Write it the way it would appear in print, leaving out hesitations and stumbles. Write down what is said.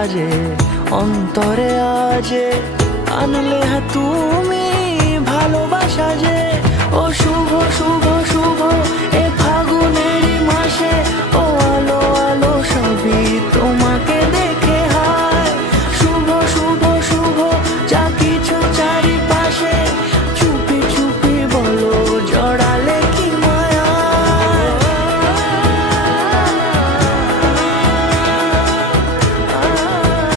সাজে অন্তরে আজে আনলে তুমি ভালোবাসা যে ও শুভ শুভ শুভ